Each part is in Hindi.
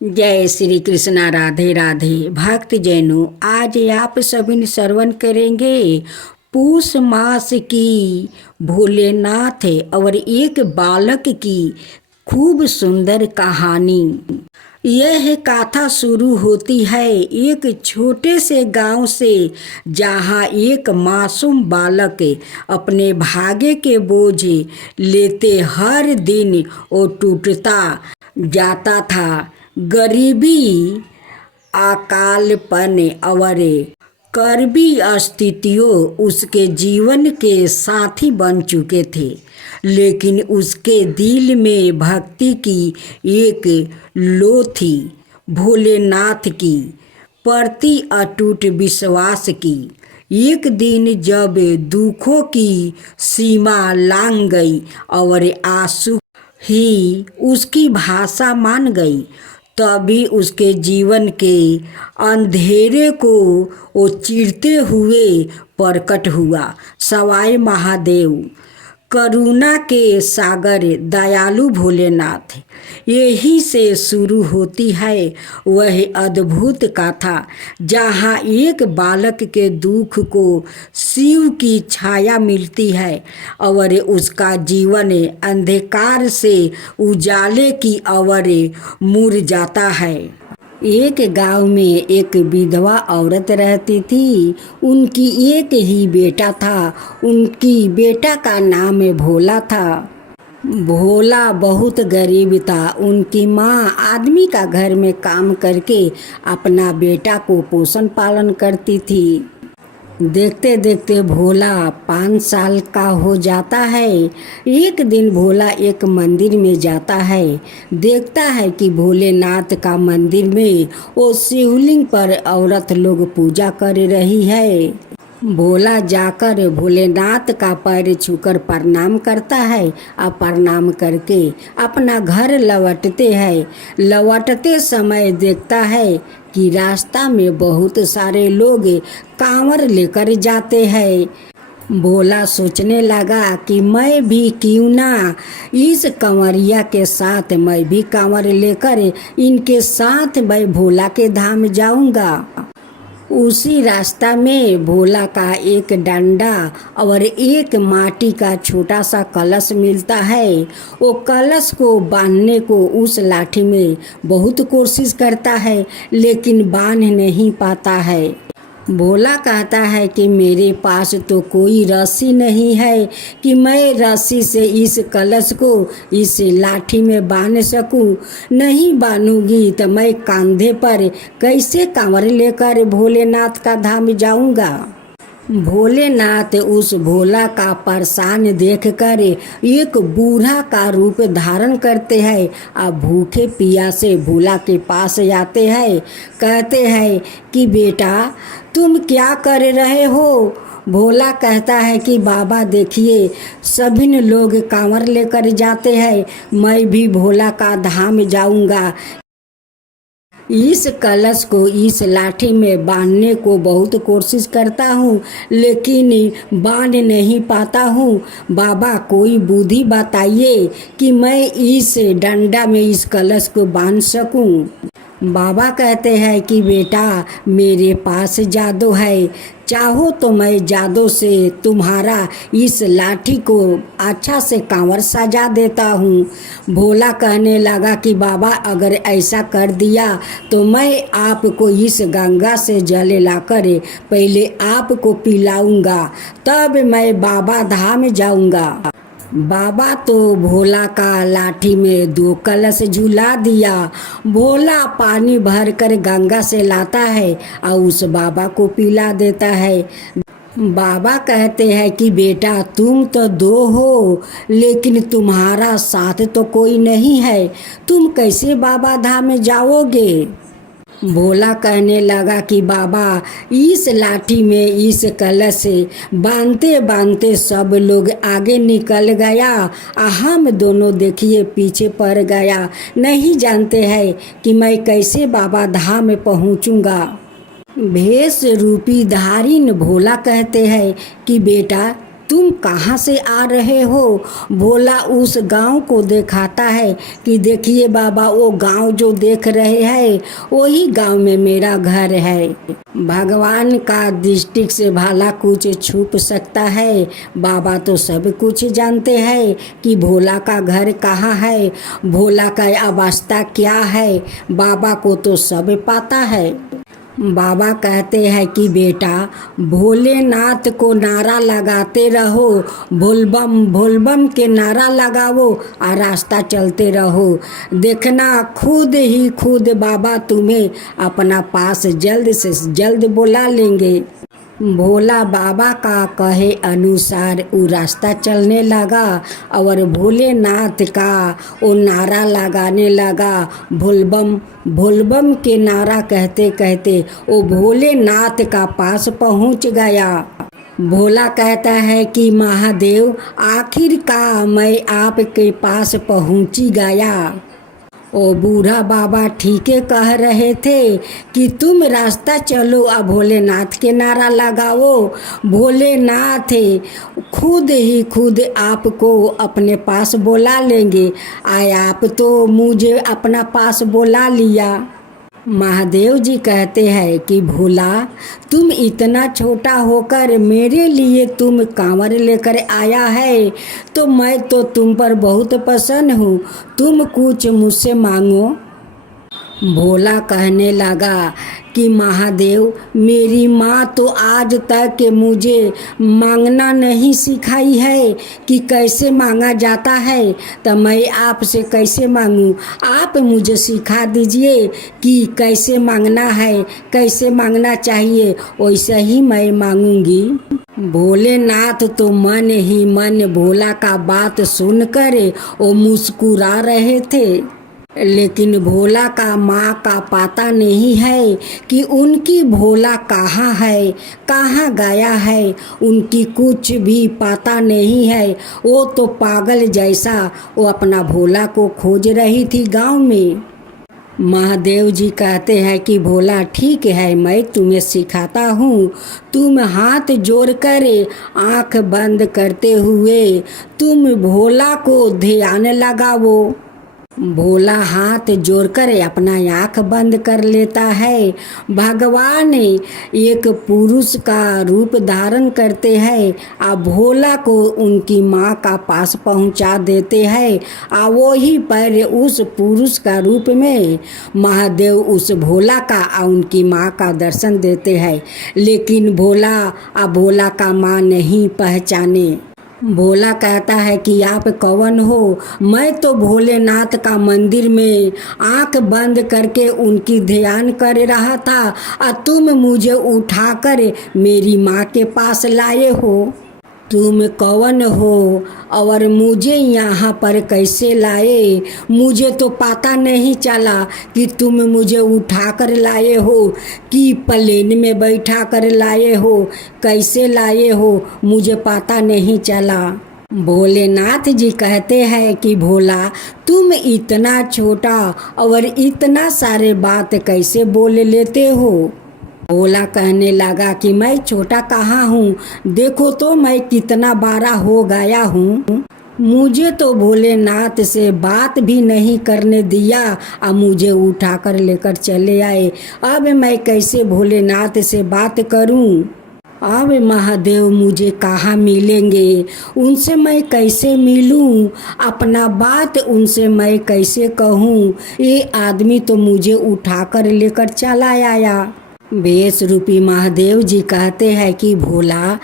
जय श्री कृष्णा। राधे राधे। भक्त जैनों, आज आप सभी श्रवण करेंगे पूष मास की भोलेनाथ और एक बालक की खूब सुंदर कहानी। यह गाथा शुरू होती है एक छोटे से गांव से, जहां एक मासूम बालक अपने भाग्य के बोझ लेते हर दिन वो टूटता जाता था। गरीबी, अकालपन और कड़वी स्थितियों उसके जीवन के साथी बन चुके थे, लेकिन उसके दिल में भक्ति की एक लो थी, भोलेनाथ की प्रति अटूट विश्वास की। एक दिन जब दुखों की सीमा लांघ गई और आंसू ही उसकी भाषा मान गई, तभी उसके जीवन के अंधेरे को वो चीरते हुए प्रकट हुआ। सवाई महादेव, करुणा के सागर, दयालु भोलेनाथ। यही से शुरू होती है वह अद्भुत कथा, जहाँ एक बालक के दुख को शिव की छाया मिलती है और उसका जीवन अंधकार से उजाले की ओर मुड़ जाता है। एक गांव में एक विधवा औरत रहती थी। उनकी एक ही बेटा था। उनकी बेटा का नाम भोला था। भोला बहुत गरीब था। उनकी माँ आदमी का घर में काम करके अपना बेटा को पोषण पालन करती थी। देखते देखते भोला 5 साल का हो जाता है। एक दिन भोला एक मंदिर में जाता है। देखता है कि भोलेनाथ का मंदिर में वो शिवलिंग पर औरत लोग पूजा कर रही है। भोला जाकर भोलेनाथ का पैर छूकर प्रणाम करता है और प्रणाम करके अपना घर लौटते हैं। लौटते समय देखता है कि रास्ता में बहुत सारे लोग कांवर लेकर जाते हैं। भोला सोचने लगा कि मैं भी क्यों ना इस कंवरिया के साथ मैं भी कांवर लेकर इनके साथ मैं भोला के धाम जाऊंगा। उसी रास्ता में भोला का एक डंडा और एक माटी का छोटा सा कलश मिलता है। वो कलश को बांधने को उस लाठी में बहुत कोशिश करता है, लेकिन बांध नहीं पाता है। भोला कहता है कि मेरे पास तो कोई रस्सी नहीं है कि मैं रस्सी से इस कलश को इस लाठी में बांध सकूं। नहीं बांधूंगी तो मैं कंधे पर कैसे कांवर लेकर भोलेनाथ का धाम जाऊंगा। भोलेनाथ उस भोला का परेशान देखकर एक बूढ़ा का रूप धारण करते हैं और भूखे प्यासे भोला के पास आते हैं। कहते हैं कि बेटा तुम क्या कर रहे हो। भोला कहता है कि बाबा देखिए, सभी लोग कांवर लेकर जाते हैं, मैं भी भोला का धाम जाऊंगा। इस कलश को इस लाठी में बांधने को बहुत कोशिश करता हूँ, लेकिन बांध नहीं पाता हूँ। बाबा कोई बुद्धि बताइए कि मैं इस डंडा में इस कलश को बांध सकूँ। बाबा कहते हैं कि बेटा मेरे पास जादू है, चाहो तो मैं जादू से तुम्हारा इस लाठी को अच्छा से कांवर सजा देता हूँ। भोला कहने लगा कि बाबा अगर ऐसा कर दिया तो मैं आपको इस गंगा से जल लाकर पहले आपको पिलाऊंगा, तब मैं बाबा धाम जाऊंगा। बाबा तो भोला का लाठी में 2 कलश झुला दिया। भोला पानी भरकर गंगा से लाता है और उस बाबा को पिला देता है। बाबा कहते हैं कि बेटा तुम तो 2 हो, लेकिन तुम्हारा साथ तो कोई नहीं है, तुम कैसे बाबा धाम में जाओगे। भोला कहने लगा कि बाबा इस लाठी में इस कलश से बांधते बांधते सब लोग आगे निकल गया, हम दोनों देखिए पीछे पड़ गया। नहीं जानते हैं कि मैं कैसे बाबा धाम में पहुंचूंगा। भेष रूपी धारिन भोला कहते हैं कि बेटा तुम कहाँ से आ रहे हो? भोला उस गांव को दिखाता है कि देखिए बाबा, वो गांव जो देख रहे हैं वही गांव में मेरा घर है। भगवान का दृष्टि से भला कुछ छुप सकता है? बाबा तो सब कुछ जानते हैं कि भोला का घर कहाँ है, भोला का अवस्था क्या है। बाबा को तो सब पता है। बाबा कहते हैं कि बेटा, भोलेनाथ को नारा लगाते रहो, भोलबम भोलबम के नारा लगाओ और रास्ता चलते रहो। देखना खुद ही खुद बाबा तुम्हें अपना पास जल्द से जल्द बुला लेंगे। भोला बाबा का कहे अनुसार वो रास्ता चलने लगा और भोलेनाथ का वो नारा लगाने लगा। भोलबम भोलबम के नारा कहते कहते वो भोलेनाथ का पास पहुंच गया। भोला कहता है कि महादेव, आखिरकार मैं आपके पास पहुंची गया। ओ बूढ़ा बाबा ठीके कह रहे थे कि तुम रास्ता चलो और भोलेनाथ के नारा लगाओ। भोलेनाथ खुद ही खुद आपको अपने पास बुला लेंगे। आए आप तो मुझे अपना पास बुला लिया। महादेव जी कहते हैं कि भोला, तुम इतना छोटा होकर मेरे लिए तुम कांवर लेकर आया है, तो मैं तो तुम पर बहुत प्रसन्न हूँ। तुम कुछ मुझसे मांगो। भोला कहने लगा कि महादेव, मेरी माँ तो आज तक मुझे मांगना नहीं सिखाई है कि कैसे मांगा जाता है, तो मैं आपसे कैसे मांगूं? आप मुझे सिखा दीजिए कि कैसे मांगना है, कैसे मांगना चाहिए, वैसे ही मैं मांगूंगी। भोलेनाथ तो मन ही मन भोला का बात सुनकर वो मुस्कुरा रहे थे, लेकिन भोला का माँ का पता नहीं है कि उनकी भोला कहाँ है, कहाँ गया है। उनकी कुछ भी पता नहीं है। वो तो पागल जैसा वो अपना भोला को खोज रही थी गांव में। महादेव जी कहते हैं कि भोला ठीक है, मैं तुम्हें सिखाता हूँ। तुम हाथ जोड़कर आँख बंद करते हुए तुम भोला को ध्यान लगाओ। भोला हाथ जोड़कर अपना आँख बंद कर लेता है। भगवान एक पुरुष का रूप धारण करते हैं और भोला को उनकी माँ का पास पहुँचा देते हैं और वही पर उस पुरुष का रूप में महादेव उस भोला का और उनकी माँ का दर्शन देते हैं। लेकिन भोला और भोला का माँ नहीं पहचाने। भोला कहता है कि आप कौन हो? मैं तो भोलेनाथ का मंदिर में आंख बंद करके उनकी ध्यान कर रहा था और तुम मुझे उठाकर मेरी माँ के पास लाए हो। तुम कौन हो और मुझे यहाँ पर कैसे लाए? मुझे तो पता नहीं चला कि तुम मुझे उठा कर लाए हो कि प्लेन में बैठा कर लाए हो, कैसे लाए हो, मुझे पता नहीं चला। भोलेनाथ जी कहते हैं कि भोला, तुम इतना छोटा और इतना सारे बात कैसे बोल लेते हो? भोला कहने लगा कि मैं छोटा कहाँ हूँ, देखो तो मैं कितना बड़ा हो गया हूँ। मुझे तो भोलेनाथ से बात भी नहीं करने दिया और मुझे उठाकर लेकर चले आए। अब मैं कैसे भोलेनाथ से बात करूँ? अब महादेव मुझे कहाँ मिलेंगे? उनसे मैं कैसे मिलूँ? अपना बात उनसे मैं कैसे कहूँ? ये आदमी तो मुझे उठाकर लेकर चला आया। बेस रूपी महादेव जी कहते हैं कि भोला,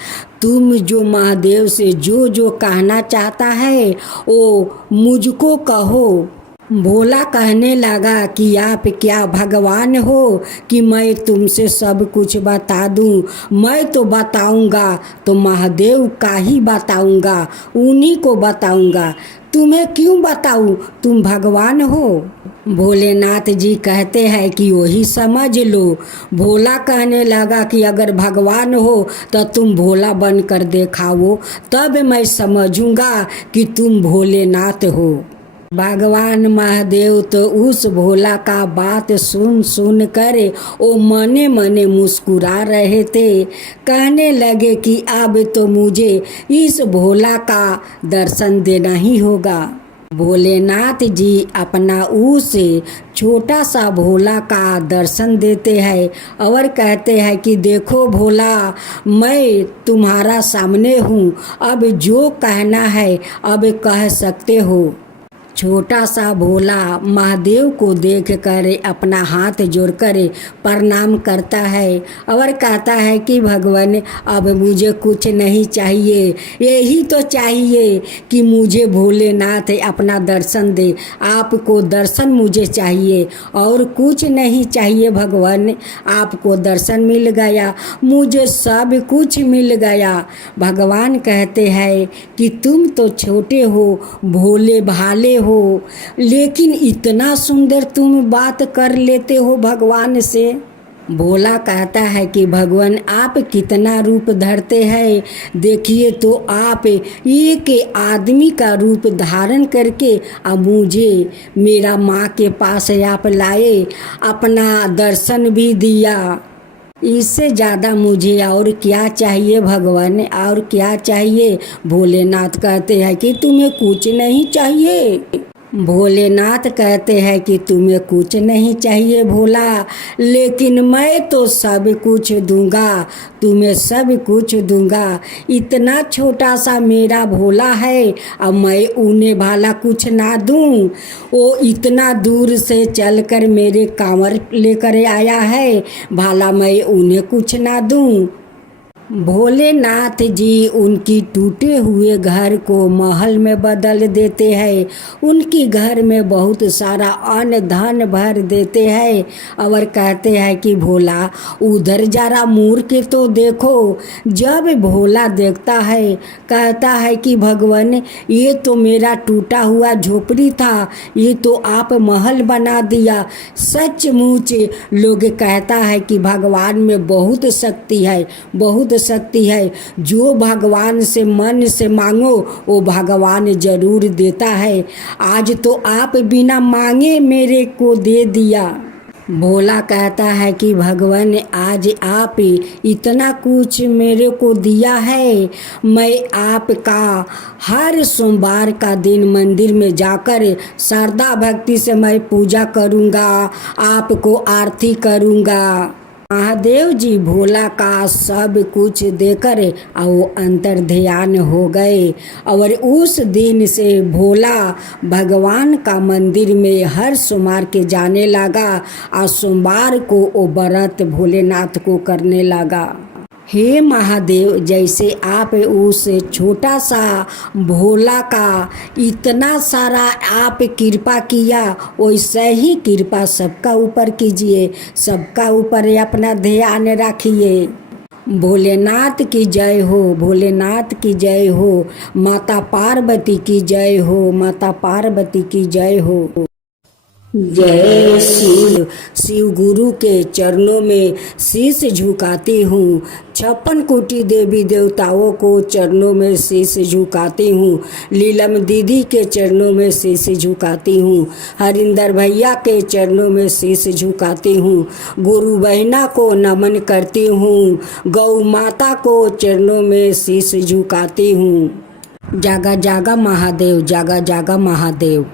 तुम जो महादेव से जो जो कहना चाहता है वो मुझको कहो। भोला कहने लगा कि आप क्या भगवान हो कि मैं तुमसे सब कुछ बता दूं? मैं तो बताऊंगा तो महादेव का ही बताऊंगा, उन्हीं को बताऊंगा। तुम्हें क्यों बताऊं? तुम भगवान हो। भोलेनाथ जी कहते हैं कि वही समझ लो। भोला कहने लगा कि अगर भगवान हो तो तुम भोला बनकर दिखाओ, तब मैं समझूंगा कि तुम भोलेनाथ हो। भगवान महादेव तो उस भोला का बात सुन सुन कर वो मने मने मुस्कुरा रहे थे। कहने लगे कि अब तो मुझे इस भोला का दर्शन देना ही होगा। भोलेनाथ जी अपना उस छोटा सा भोला का दर्शन देते हैं और कहते हैं कि देखो भोला, मैं तुम्हारा सामने हूँ, अब जो कहना है अब कह सकते हो। छोटा सा भोला महादेव को देख कर अपना हाथ जोड़कर प्रणाम करता है और कहता है कि भगवान, अब मुझे कुछ नहीं चाहिए, यही तो चाहिए कि मुझे भोलेनाथ अपना दर्शन दे। आपको दर्शन मुझे चाहिए और कुछ नहीं चाहिए भगवान। आपको दर्शन मिल गया, मुझे सब कुछ मिल गया। भगवान कहते हैं कि तुम तो छोटे हो, भोले भाले हो, लेकिन इतना सुंदर तुम बात कर लेते हो भगवान से। भोला कहता है कि भगवान, आप कितना रूप धरते हैं, देखिए तो आप एक आदमी का रूप धारण करके अब मुझे मेरा माँ के पास आप लाए, अपना दर्शन भी दिया। इससे ज़्यादा मुझे और क्या चाहिए भगवान, और क्या चाहिए। भोलेनाथ कहते हैं कि तुम्हें कुछ नहीं चाहिए। भोलेनाथ कहते हैं कि तुम्हें कुछ नहीं चाहिए भोला, लेकिन मैं तो सब कुछ दूंगा, तुम्हें सब कुछ दूंगा। इतना छोटा सा मेरा भोला है, अब मैं उन्हें भाला कुछ ना दूं। वो इतना दूर से चलकर मेरे कांवर लेकर आया है, भाला मैं उन्हें कुछ ना दूं। भोलेनाथ जी उनकी टूटे हुए घर को महल में बदल देते हैं, उनकी घर में बहुत सारा अन्न धन भर देते हैं और कहते हैं कि भोला, उधर जरा मुड़ के तो देखो। जब भोला देखता है, कहता है कि भगवान, ये तो मेरा टूटा हुआ झोपड़ी था, ये तो आप महल बना दिया। सचमुच लोग कहता है कि भगवान में बहुत शक्ति है, बहुत शक्ति है। जो भगवान से मन से मांगो वो भगवान जरूर देता है। आज तो आप बिना मांगे मेरे को दे दिया। भोला कहता है कि भगवान, आज आप इतना कुछ मेरे को दिया है, मैं आपका हर सोमवार का दिन मंदिर में जाकर श्रद्धा भक्ति से मैं पूजा करूँगा, आपको आरती करूँगा। महादेव जी भोला का सब कुछ देकर वो अंतर ध्यान हो गए और उस दिन से भोला भगवान का मंदिर में हर सोमवार के जाने लगा और सोमवार को वो व्रत भोलेनाथ को करने लगा। हे महादेव, जैसे आप उस छोटा सा भोला का इतना सारा आप कृपा किया, वैसे ही कृपा सबका ऊपर कीजिए, सबका ऊपर अपना ध्यान रखिए। भोलेनाथ की जय हो, भोलेनाथ की जय हो, माता पार्वती की जय हो, माता पार्वती की जय हो। जय शिव। शिव गुरु के चरणों में शीश झुकाती हूँ, 56 कोटि देवी देवताओं को चरणों में शीश झुकाती हूँ, लीलम दीदी के चरणों में शीश झुकाती हूँ, हरिंदर भैया के चरणों में शीश झुकाती हूँ, गुरु बहना को नमन करती हूँ, गौ माता को चरणों में शीश झुकाती हूँ। जागा जागा महादेव, जागा जागा महादेव।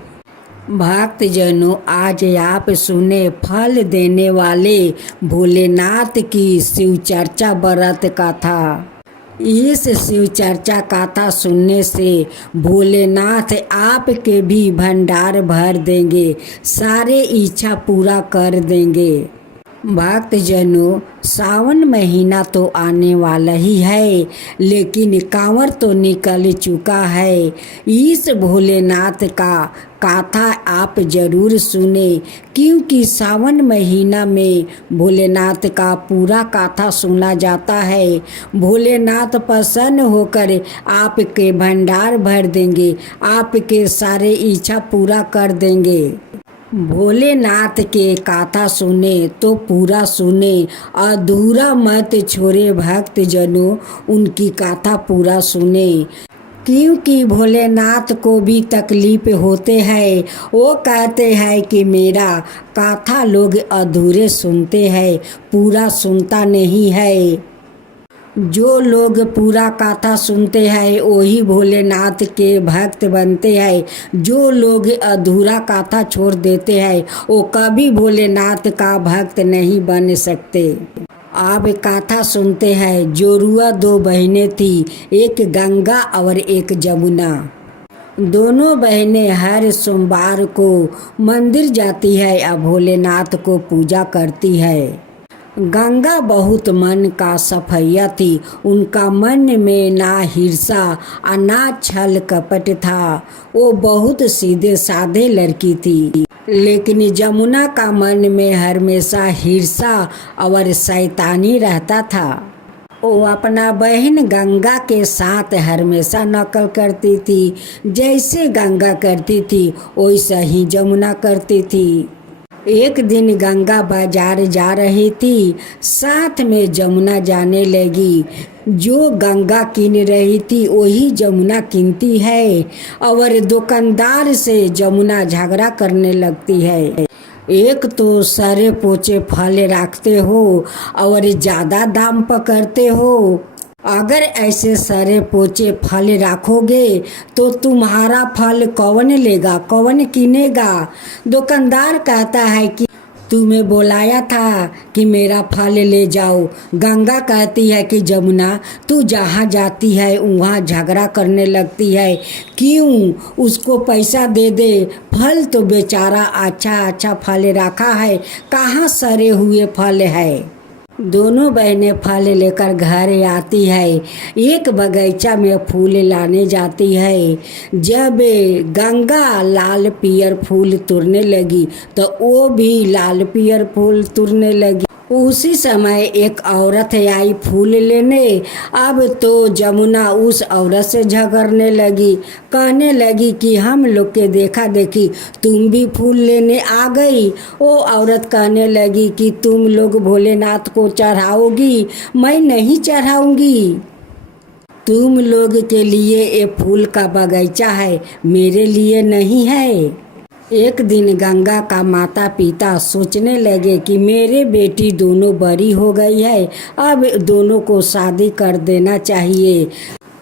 भक्त जनों, आज आप सुने फल देने वाले भोलेनाथ की शिव चर्चा व्रत कथा। इस शिव चर्चा कथा सुनने से भोलेनाथ आपके भी भंडार भर देंगे, सारे इच्छा पूरा कर देंगे। भक्त जनों, सावन महीना तो आने वाला ही है, लेकिन कांवर तो निकल चुका है। इस भोलेनाथ का कथा आप जरूर सुने, क्योंकि सावन महीना में भोलेनाथ का पूरा कथा सुना जाता है। भोलेनाथ प्रसन्न होकर आपके भंडार भर देंगे, आपके सारे इच्छा पूरा कर देंगे। भोलेनाथ के कथा सुने तो पूरा सुने, अधूरा मत छोड़े भक्त जनों, उनकी कथा पूरा सुने, क्योंकि भोलेनाथ को भी तकलीफ होते हैं। वो कहते हैं कि मेरा कथा लोग अधूरे सुनते हैं, पूरा सुनता नहीं है। जो लोग पूरा कथा सुनते हैं वही भोलेनाथ के भक्त बनते हैं। जो लोग अधूरा कथा छोड़ देते हैं वो कभी भोलेनाथ का भक्त नहीं बन सकते। आप कथा सुनते हैं। जोरुआ दो बहनें थी, एक गंगा और एक जमुना। दोनों बहनें हर सोमवार को मंदिर जाती है और भोलेनाथ को पूजा करती है। गंगा बहुत मन का सफैया थी। उनका मन में ना हिरसा और ना छल कपट था। वो बहुत सीधे साधे लड़की थी। लेकिन जमुना का मन में हमेशा हिरसा और शैतानी रहता था। वो अपना बहन गंगा के साथ हमेशा नकल करती थी। जैसे गंगा करती थी वैसा ही जमुना करती थी। एक दिन गंगा बाजार जा रही थी, साथ में जमुना जाने लगी। जो गंगा किन रही थी वही जमुना किनती है और दुकानदार से जमुना झगड़ा करने लगती है। एक तो सारे पोचे फल रखते हो और ज़्यादा दाम पकड़ते हो। अगर ऐसे सारे पोचे फल रखोगे तो तुम्हारा फल कौन लेगा, कौन किनेगा। दुकानदार कहता है कि तुम्हें बुलाया था कि मेरा फल ले जाओ। गंगा कहती है कि जमुना तू जहाँ जाती है वहाँ झगड़ा करने लगती है, क्यों उसको पैसा दे दे। फल तो बेचारा अच्छा अच्छा फल रखा है, कहाँ सड़े हुए फल है। दोनों बहनें फल लेकर घर आती है। एक बगीचा में फूल लाने जाती है। जब गंगा लाल पियर फूल तोड़ने लगी तो वो भी लाल पियर फूल तोड़ने लगी। उसी समय एक औरत आई फूल लेने। अब तो जमुना उस औरत से झगड़ने लगी, कहने लगी कि हम लोग के देखा देखी तुम भी फूल लेने आ गई। वो औरत कहने लगी कि तुम लोग भोलेनाथ को चढ़ाओगी, मैं नहीं चढ़ाऊंगी। तुम लोग के लिए ये फूल का बगीचा है, मेरे लिए नहीं है। एक दिन गंगा का माता पिता सोचने लगे कि मेरे बेटी दोनों बड़ी हो गई है, अब दोनों को शादी कर देना चाहिए।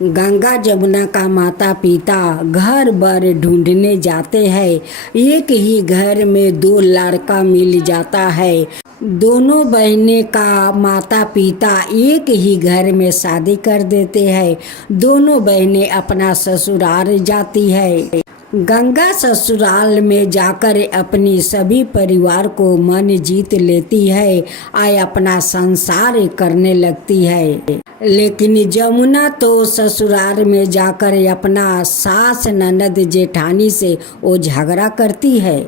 गंगा जमुना का माता पिता घर भर ढूंढने जाते हैं। एक ही घर में दो लड़का मिल जाता है। दोनों बहनें का माता पिता एक ही घर में शादी कर देते हैं। दोनों बहनें अपना ससुराल जाती है। गंगा ससुराल में जाकर अपनी सभी परिवार को मन जीत लेती है और अपना संसार करने लगती है। लेकिन जमुना तो ससुराल में जाकर अपना सास ननद जेठानी से वो झगड़ा करती है।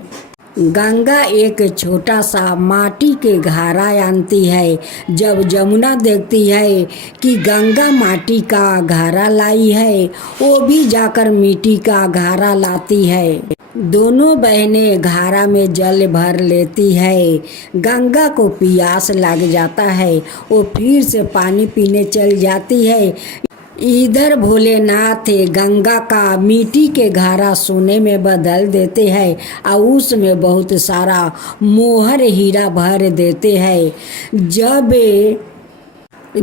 गंगा एक छोटा सा माटी के घड़ा आनती है। जब जमुना देखती है कि गंगा माटी का घड़ा लाई है, वो भी जाकर मिट्टी का घड़ा लाती है। दोनों बहनें घड़ा में जल भर लेती है। गंगा को प्यास लग जाता है, वो फिर से पानी पीने चल जाती है। इधर भोलेनाथ गंगा का मिट्टी के घड़ा सोने में बदल देते हैं और उसमें बहुत सारा मोहर हीरा भर देते हैं।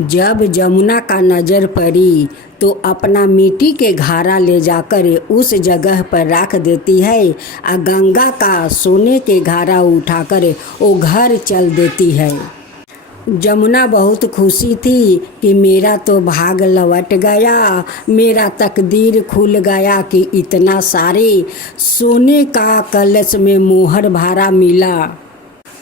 जब जमुना का नज़र पड़ी तो अपना मिट्टी के घड़ा ले जाकर उस जगह पर रख देती है और गंगा का सोने के घड़ा उठाकर वो घर चल देती है। जमुना बहुत खुशी थी कि मेरा तो भाग लौट गया, मेरा तकदीर खुल गया कि इतना सारे सोने का कलश में मोहर भरा मिला।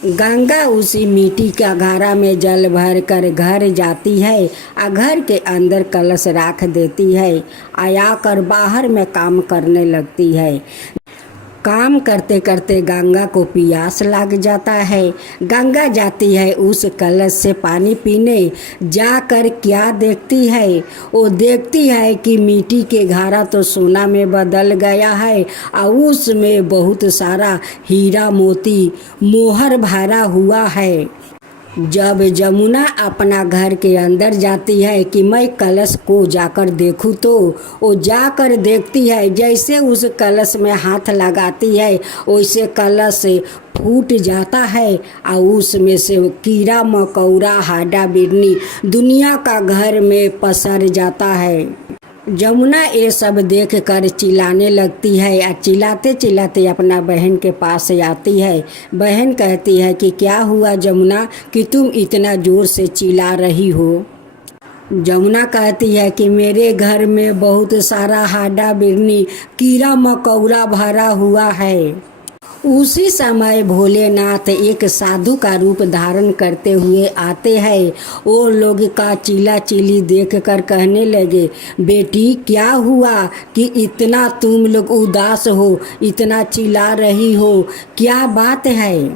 गंगा उसी मिट्टी का घड़ा में जल भर कर घर जाती है और घर के अंदर कलश रख देती है। आया कर बाहर में काम करने लगती है। काम करते करते गंगा को प्यास लग जाता है। गंगा जाती है उस कलश से पानी पीने। जाकर क्या देखती है, वो देखती है कि मिट्टी के घड़ा तो सोना में बदल गया है और उसमें बहुत सारा हीरा मोती मोहर भरा हुआ है। जब जमुना अपना घर के अंदर जाती है कि मैं कलश को जाकर देखूं, तो वो जाकर देखती है, जैसे उस कलश में हाथ लगाती है वैसे कलश फूट जाता है और उसमें से कीड़ा मकोड़ा हाडा बिरनी दुनिया का घर में पसर जाता है। जमुना ये सब देख कर चिल्लाने लगती है और चिल्लाते चिल्लाते अपना बहन के पास आती है। बहन कहती है कि क्या हुआ जमुना कि तुम इतना ज़ोर से चिल्ला रही हो। जमुना कहती है कि मेरे घर में बहुत सारा हाडा बिरनी कीड़ा मकोड़ा भरा हुआ है। उसी समय भोलेनाथ एक साधु का रूप धारण करते हुए आते हैं। वो लोग का चिल्ला चिल्ली देख कर कहने लगे, बेटी क्या हुआ कि इतना तुम लोग उदास हो, इतना चिल्ला रही हो, क्या बात है।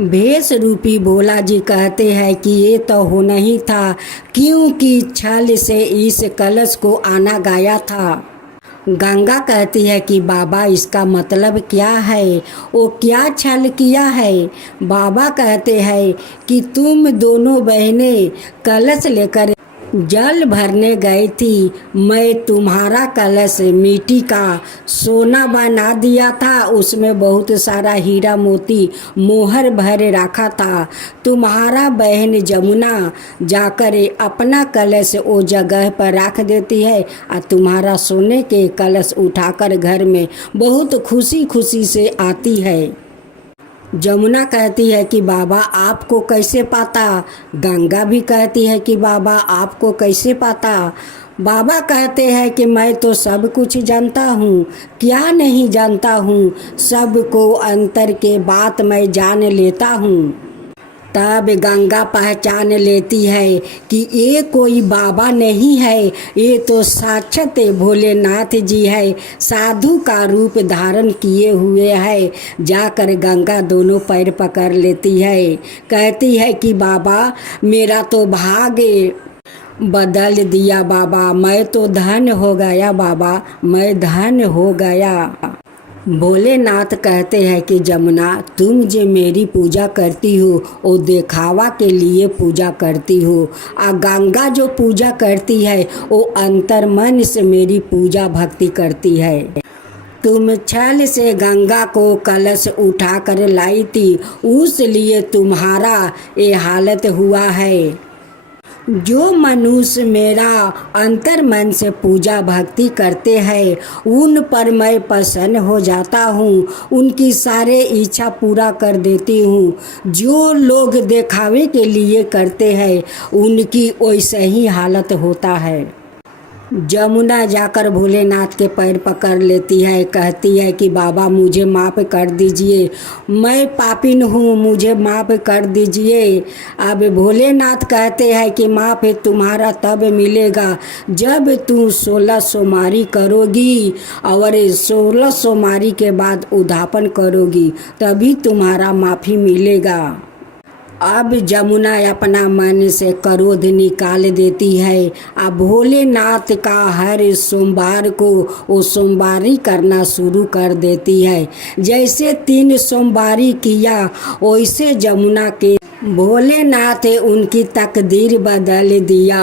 भेष रूपी भोला जी कहते हैं कि ये तो होना ही था, क्योंकि छल से इस कलश को आना गया था। गंगा कहती है कि बाबा इसका मतलब क्या है, वो क्या छल किया है। बाबा कहते हैं कि तुम दोनों बहनें कलश लेकर जल भरने गई थी, मैं तुम्हारा कलश मिट्टी का सोना बना दिया था, उसमें बहुत सारा हीरा मोती मोहर भर रखा था। तुम्हारा बहन जमुना जाकर अपना कलश वो जगह पर रख देती है और तुम्हारा सोने के कलश उठाकर घर में बहुत खुशी खुशी से आती है। जमुना कहती है कि बाबा आपको कैसे पता। गंगा भी कहती है कि बाबा आपको कैसे पता। बाबा कहते हैं कि मैं तो सब कुछ जानता हूँ, क्या नहीं जानता हूँ, सबको अंतर के बात मैं जान लेता हूँ। तब गंगा पहचान लेती है कि ये कोई बाबा नहीं है, ये तो साक्षात भोलेनाथ जी है, साधु का रूप धारण किए हुए है। जाकर गंगा दोनों पैर पकड़ लेती है, कहती है कि बाबा मेरा तो भाग्य बदल दिया बाबा, मैं तो धन हो गया बाबा, मैं धन हो गया। भोलेनाथ कहते हैं कि जमुना तुम जो मेरी पूजा करती हो वो दिखावा के लिए पूजा करती हो, और गंगा जो पूजा करती है वो अंतर मन से मेरी पूजा भक्ति करती है। तुम छल से गंगा को कलश उठा कर लाई थी, उस लिए तुम्हारा ये हालत हुआ है। जो मनुष्य मेरा अंतर मन से पूजा भक्ति करते हैं उन पर मैं प्रसन्न हो जाता हूँ, उनकी सारे इच्छा पूरा कर देती हूँ। जो लोग दिखावे के लिए करते हैं उनकी वैसे ही हालत होता है। जमुना जाकर भोलेनाथ के पैर पकड़ लेती है, कहती है कि बाबा मुझे माफ़ कर दीजिए, मैं पापिन हूँ, मुझे माफ़ कर दीजिए। अब भोलेनाथ कहते हैं कि माफ़ तुम्हारा तब मिलेगा जब तुम 16 सोमवारी करोगी और 16 सोमवारी के बाद उद्यापन करोगी, तभी तुम्हारा माफ़ी मिलेगा। अब जमुना अपना मन से क्रोध निकाल देती है। अब भोलेनाथ का हर सोमवार को वो सोमवारी करना शुरू कर देती है। जैसे 3 सोमवारी किया वैसे जमुना के भोलेनाथ उनकी तकदीर बदल दिया।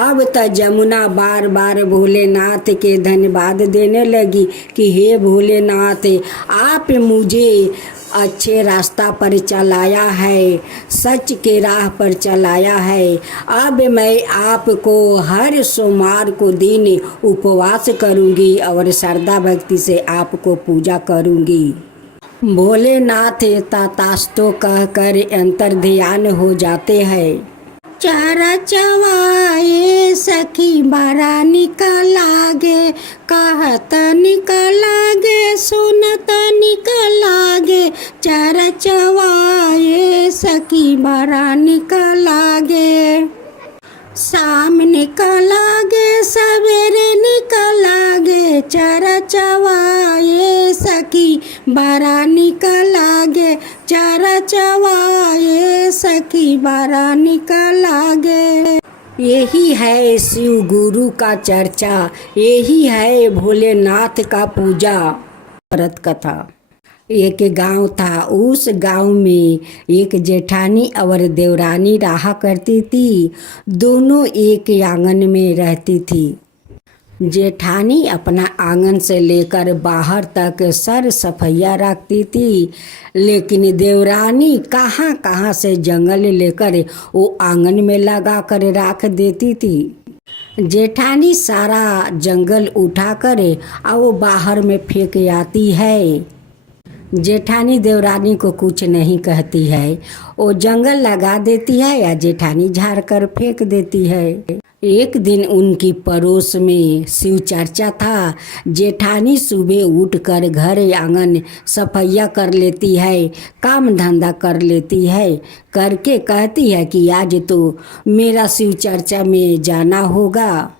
अब तो जमुना बार बार भोलेनाथ के धन्यवाद देने लगी कि हे भोलेनाथ आप मुझे अच्छे रास्ता पर चलाया है, सच के राह पर चलाया है। अब मैं आपको हर सोमवार को दिन उपवास करूंगी और श्रद्धा भक्ति से आपको पूजा करूंगी। भोलेनाथ तथास्तु कहकर अंतर ध्यान हो जाते हैं। चारा चवाए सखी बड़ा निकलागे, कहत निकलागे सुनत निकलागे। चारा चवाए सखी बड़ा निकलागे, शाम निकलागे सवेरे निकलागे। चारा चवाए सखी बड़ा निकलागे, चारा चवाए सखी बड़ा निकलागे। यही है शिव गुरु का चर्चा, यही है भोलेनाथ का पूजा। व्रत कथा। एक गांव था। उस गांव में एक जेठानी और देवरानी रहा करती थी। दोनों एक आंगन में रहती थी। जेठानी अपना आंगन से लेकर बाहर तक सर सफैया रखती थी, लेकिन देवरानी कहाँ कहाँ से जंगल लेकर वो आंगन में लगा कर रख देती थी। जेठानी सारा जंगल उठाकर और वो बाहर में फेंक आती है। जेठानी देवरानी को कुछ नहीं कहती है। वो जंगल लगा देती है या जेठानी झाड़ कर फेंक देती है। एक दिन उनकी पड़ोस में शिव चर्चा था। जेठानी सुबह उठकर घर आंगन सफैया कर लेती है, काम धंधा कर लेती है। करके कहती है कि आज तो मेरा शिव चर्चा में जाना होगा।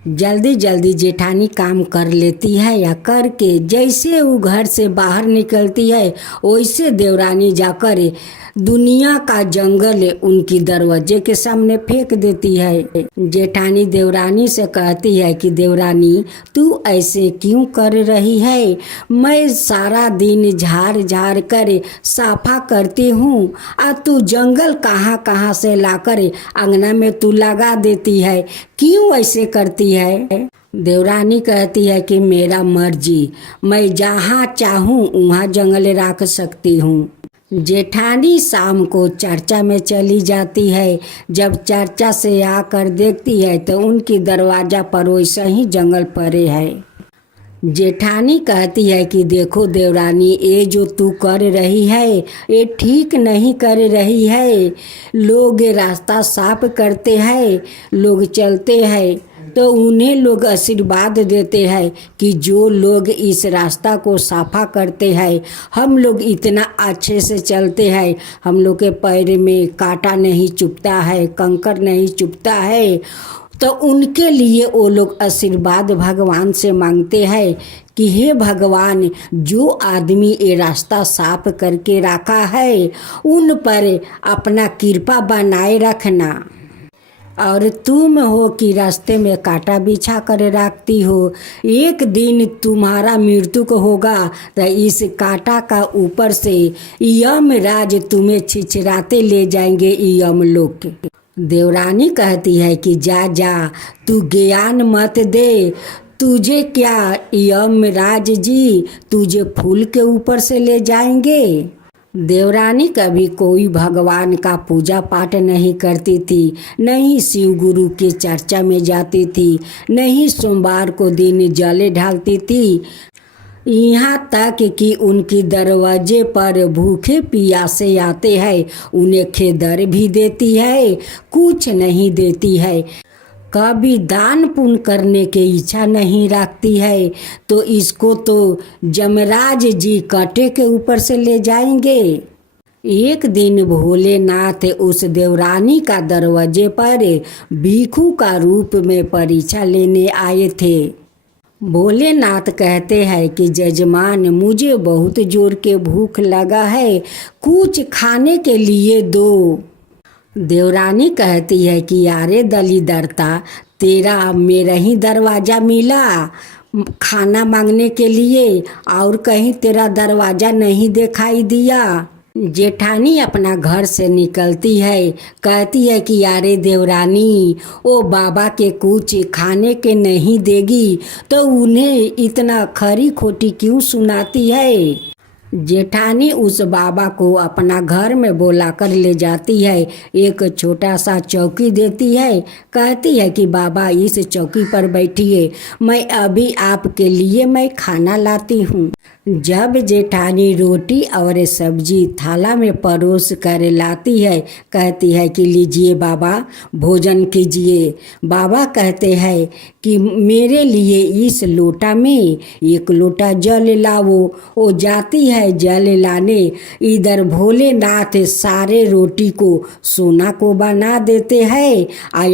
जल्दी जल्दी जेठानी काम कर लेती है या करके जैसे वो घर से बाहर निकलती है वैसे देवरानी जाकर दुनिया का जंगल उनकी दरवाजे के सामने फेंक देती है। जेठानी देवरानी से कहती है कि देवरानी तू ऐसे क्यों कर रही है? मैं सारा दिन झाड़ झाड़ कर साफा करती हूँ और तू जंगल कहाँ कहाँ से लाकर अंगना में तू लगा देती है, क्यों ऐसे करती है? देवरानी कहती है कि मेरा मर्जी, मैं जहाँ चाहूँ वहाँ जंगल रख सकती हूँ। जेठानी शाम को चर्चा में चली जाती है। जब चर्चा से आकर देखती है तो उनकी दरवाजा पर वैसा ही जंगल पड़े है। जेठानी कहती है कि देखो देवरानी, ये जो तू कर रही है ये ठीक नहीं कर रही है। लोग रास्ता साफ करते हैं, लोग चलते हैं तो उन्हें लोग आशीर्वाद देते हैं कि जो लोग इस रास्ता को साफा करते हैं, हम लोग इतना अच्छे से चलते हैं, हम लोग के पैर में कांटा नहीं चुभता है, कंकर नहीं चुभता है, तो उनके लिए वो लोग आशीर्वाद भगवान से मांगते हैं कि हे भगवान, जो आदमी ये रास्ता साफ करके रखा है उन पर अपना कृपा बनाए रखना। और तुम हो कि रास्ते में कांटा बिछा कर रखती हो, एक दिन तुम्हारा मृत्यु को होगा तो इस कांटा का ऊपर से यमराज तुम्हें छिछराते ले जाएंगे यमलोक। देवरानी कहती है कि जा जा, तू ज्ञान मत दे, तुझे क्या यमराज जी तुझे फूल के ऊपर से ले जाएंगे। देवरानी कभी कोई भगवान का पूजा पाठ नहीं करती थी, नहीं शिव गुरु की चर्चा में जाती थी, नहीं सोमवार को दिन जल ढालती थी। यहाँ तक कि उनकी दरवाजे पर भूखे प्यासे आते हैं, उन्हें खेदर भी देती है, कुछ नहीं देती है। कभी दान पुण्य करने की इच्छा नहीं रखती है, तो इसको तो यमराज जी कांटे के ऊपर से ले जाएंगे। एक दिन भोलेनाथ उस देवरानी का दरवाजे पर भिक्षु का रूप में परीक्षा लेने आए थे। भोलेनाथ कहते हैं कि जजमान, मुझे बहुत जोर के भूख लगा है, कुछ खाने के लिए दो। देवरानी कहती है कि यारे दलिदरता, तेरा मेरा ही दरवाज़ा मिला खाना मांगने के लिए, और कहीं तेरा दरवाज़ा नहीं दिखाई दिया। जेठानी अपना घर से निकलती है, कहती है कि यारे देवरानी, ओ बाबा के कुछ खाने के नहीं देगी तो उन्हें इतना खरी खोटी क्यों सुनाती है। जेठानी उस बाबा को अपना घर में बुलाकर ले जाती है, एक छोटा सा चौकी देती है, कहती है कि बाबा इस चौकी पर बैठिए, मैं अभी आपके लिए मैं खाना लाती हूँ। जब जेठानी रोटी और सब्जी थाला में परोस कर लाती है, कहती है कि लीजिए बाबा भोजन कीजिए। बाबा कहते हैं कि मेरे लिए इस लोटा में एक लोटा जल लाओ। वो जाती है जल लाने, इधर भोलेनाथ सारे रोटी को सोना को बना देते हैं,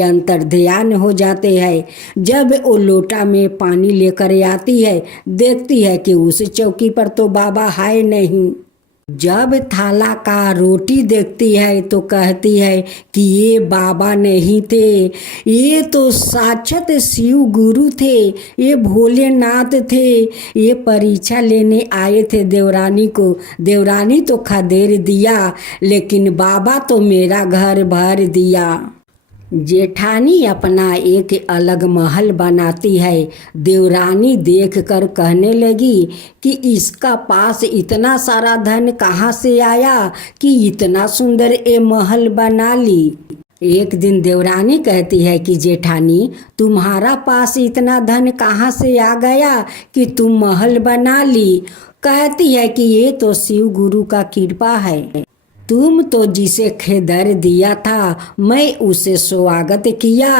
अंतर ध्यान हो जाते हैं। जब वो लोटा में पानी लेकर आती है, देखती है कि उस चौकी पर तो बाबा है नहीं। जब थाला का रोटी देखती है तो कहती है कि ये बाबा नहीं थे, ये तो साक्षात शिव गुरु थे, ये भोलेनाथ थे, ये परीक्षा लेने आए थे देवरानी को। देवरानी तो खदेड़ दिया, लेकिन बाबा तो मेरा घर भर दिया। जेठानी अपना एक अलग महल बनाती है। देवरानी देखकर कहने लगी कि इसका पास इतना सारा धन कहाँ से आया कि इतना सुंदर ये महल बना ली। एक दिन देवरानी कहती है कि जेठानी, तुम्हारा पास इतना धन कहाँ से आ गया कि तुम महल बना ली। कहती है कि ये तो शिव गुरु का कृपा है। तुम तो जिसे खिदर दिया था मैं उसे स्वागत किया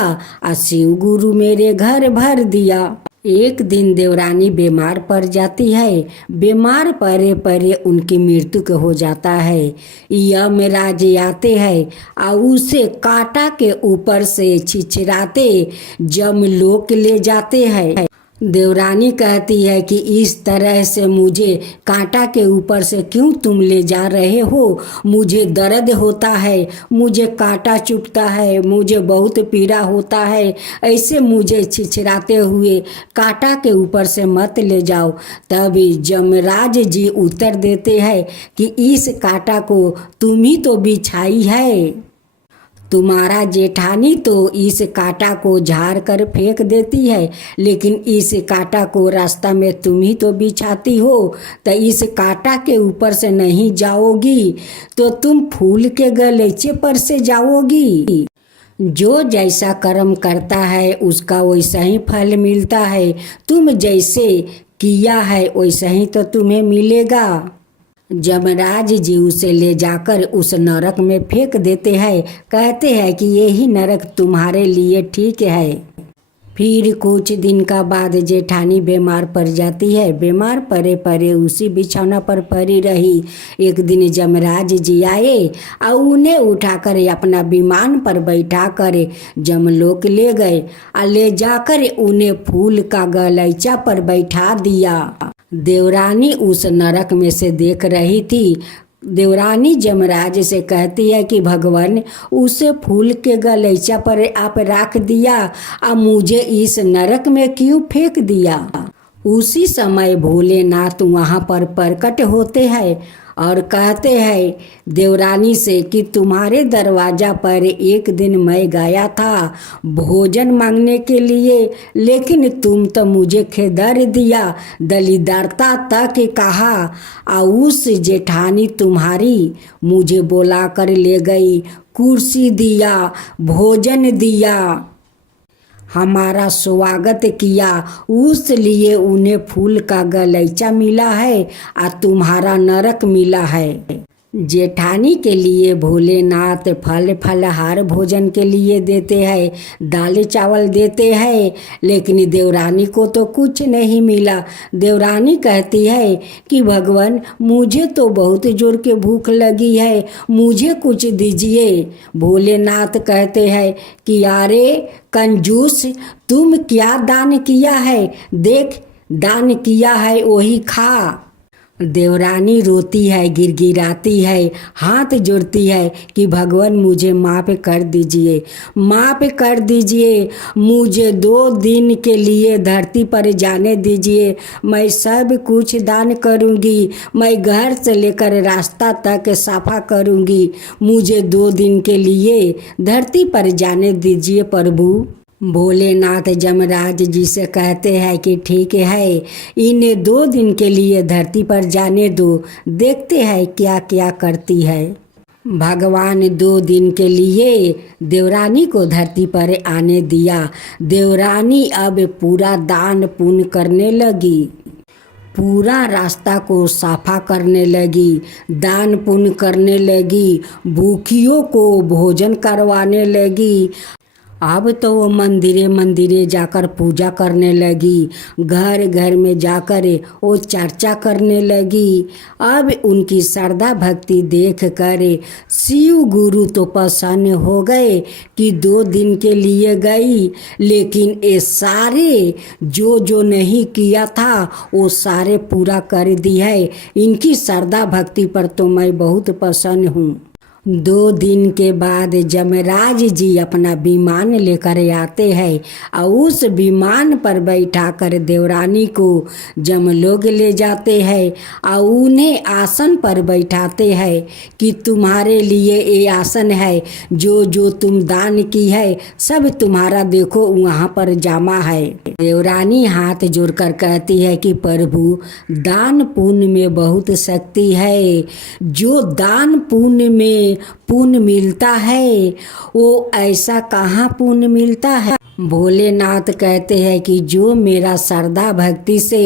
और शिव गुरु मेरे घर भर दिया। एक दिन देवरानी बीमार पड़ जाती है। बीमार पड़े पड़े उनकी मृत्यु हो जाता है। यमराज आते हैं और उसे कांटा के ऊपर से छिछराते जमलोक ले जाते हैं। देवरानी कहती है कि इस तरह से मुझे कांटा के ऊपर से क्यों तुम ले जा रहे हो, मुझे दर्द होता है, मुझे कांटा चुभता है, मुझे बहुत पीड़ा होता है, ऐसे मुझे छिछराते हुए कांटा के ऊपर से मत ले जाओ। तभी यमराज जी उत्तर देते हैं कि इस कांटा को तुम ही तो बिछाई है। तुम्हारा जेठानी तो इस कांटा को झाड़ कर फेंक देती है, लेकिन इस कांटा को रास्ता में तुम ही तो बिछाती हो, तो इस कांटा के ऊपर से नहीं जाओगी तो तुम फूल के गलीचे पर से जाओगी। जो जैसा कर्म करता है उसका वैसा ही फल मिलता है। तुम जैसे किया है वैसा ही तो तुम्हें मिलेगा। यमराज जी उसे ले जाकर उस नरक में फेंक देते हैं। कहते हैं कि यही नरक तुम्हारे लिए ठीक है। फिर कुछ दिन का बाद जेठानी बीमार पड़ जाती है। बीमार पड़े पड़े उसी बिछौना पर पड़ी रही। एक दिन यमराज जी आए और उन्हें उठाकर अपना विमान पर बैठाकर जमलोक ले गए और ले जाकर उन्हें फूल का गलीचा पर बैठा दिया। देवरानी उस नरक में से देख रही थी। देवरानी यमराज से कहती है कि भगवान, उसे फूल के गलीचा पर आप रख दिया और मुझे इस नरक में क्यों फेंक दिया। उसी समय भोलेनाथ वहाँ पर प्रकट होते हैं और कहते हैं देवरानी से कि तुम्हारे दरवाजा पर एक दिन मैं गया था भोजन मांगने के लिए, लेकिन तुम तो मुझे खिदर दिया, दलीदरता तक कहा और उस जेठानी तुम्हारी मुझे बुला कर ले गई, कुर्सी दिया, भोजन दिया, हमारा स्वागत किया, उस लिए उन्हें फूल का गलीचा मिला है और तुम्हारा नरक मिला है। जेठानी के लिए भोलेनाथ फल फलहार भोजन के लिए देते हैं, दाल चावल देते हैं, लेकिन देवरानी को तो कुछ नहीं मिला। देवरानी कहती है कि भगवान, मुझे तो बहुत जोर के भूख लगी है, मुझे कुछ दीजिए। भोलेनाथ कहते हैं कि अरे कंजूस, तुम क्या दान किया है, देख दान किया है वही खा। देवरानी रोती है, गिड़गिड़ाती है, हाथ जोड़ती है कि भगवान मुझे माफ़ कर दीजिए, माफ़ कर दीजिए, मुझे 2 दिन के लिए धरती पर जाने दीजिए, मैं सब कुछ दान करूंगी, मैं घर से लेकर रास्ता तक सफा करूंगी, मुझे 2 दिन के लिए धरती पर जाने दीजिए प्रभु। भोलेनाथ यमराज जी से कहते हैं कि ठीक है, इन्हें 2 दिन के लिए धरती पर जाने दो, देखते हैं क्या क्या करती है। भगवान 2 दिन के लिए देवरानी को धरती पर आने दिया। देवरानी अब पूरा दान पुण्य करने लगी, पूरा रास्ता को साफा करने लगी, दान पुण्य करने लगी, भूखियों को भोजन करवाने लगी अब तो वो मंदिरे मंदिरे जाकर पूजा करने लगी, घर घर में जाकर वो चर्चा करने लगी। अब उनकी श्रद्धा भक्ति देख कर शिव गुरु तो प्रसन्न हो गए कि 2 दिन के लिए गई, लेकिन ये सारे जो जो नहीं किया था वो सारे पूरा कर दी है। इनकी श्रद्धा भक्ति पर तो मैं बहुत प्रसन्न हूँ। 2 दिन के बाद यमराज जी अपना विमान लेकर आते हैं और उस विमान पर बैठाकर देवरानी को यमलोक ले जाते हैं और उन्हें आसन पर बैठाते हैं कि तुम्हारे लिए ये आसन है, जो जो तुम दान की है सब तुम्हारा देखो वहाँ पर जमा है। देवरानी हाथ जोड़कर कहती है कि प्रभु, दान पुण्य में बहुत शक्ति है, जो दान पुण्य में पुण्य मिलता है वो ऐसा कहाँ पुण्य मिलता है। भोलेनाथ कहते हैं कि जो मेरा श्रद्धा भक्ति से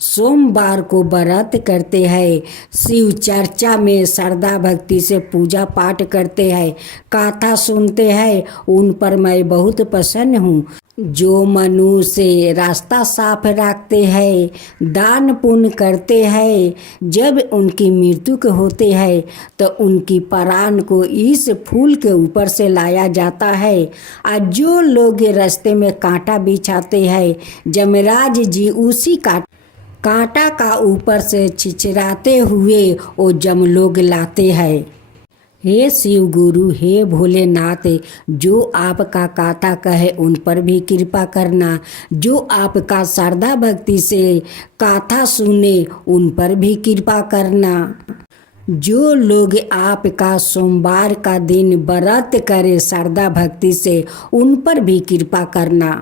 सोमवार को व्रत करते हैं, शिव चर्चा में श्रद्धा भक्ति से पूजा पाठ करते हैं, कथा सुनते हैं, उन पर मैं बहुत प्रसन्न हूँ। जो मनुष्य रास्ता साफ रखते हैं, दान पुण्य करते हैं, जब उनकी मृत्यु के होते हैं तो उनकी प्राण को इस फूल के ऊपर से लाया जाता है। और जो लोग रास्ते में कांटा बिछाते हैं, यमराज जी उसी कांटा का ऊपर से छिछराते हुए वो यमलोक लाते हैं। हे शिव गुरु, हे भोलेनाथ, जो आपका कथा कहे उन पर भी कृपा करना, जो आपका श्रद्धा भक्ति से कथा सुने उन पर भी कृपा करना, जो लोग आपका सोमवार का दिन व्रत करे श्रद्धा भक्ति से उन पर भी कृपा करना।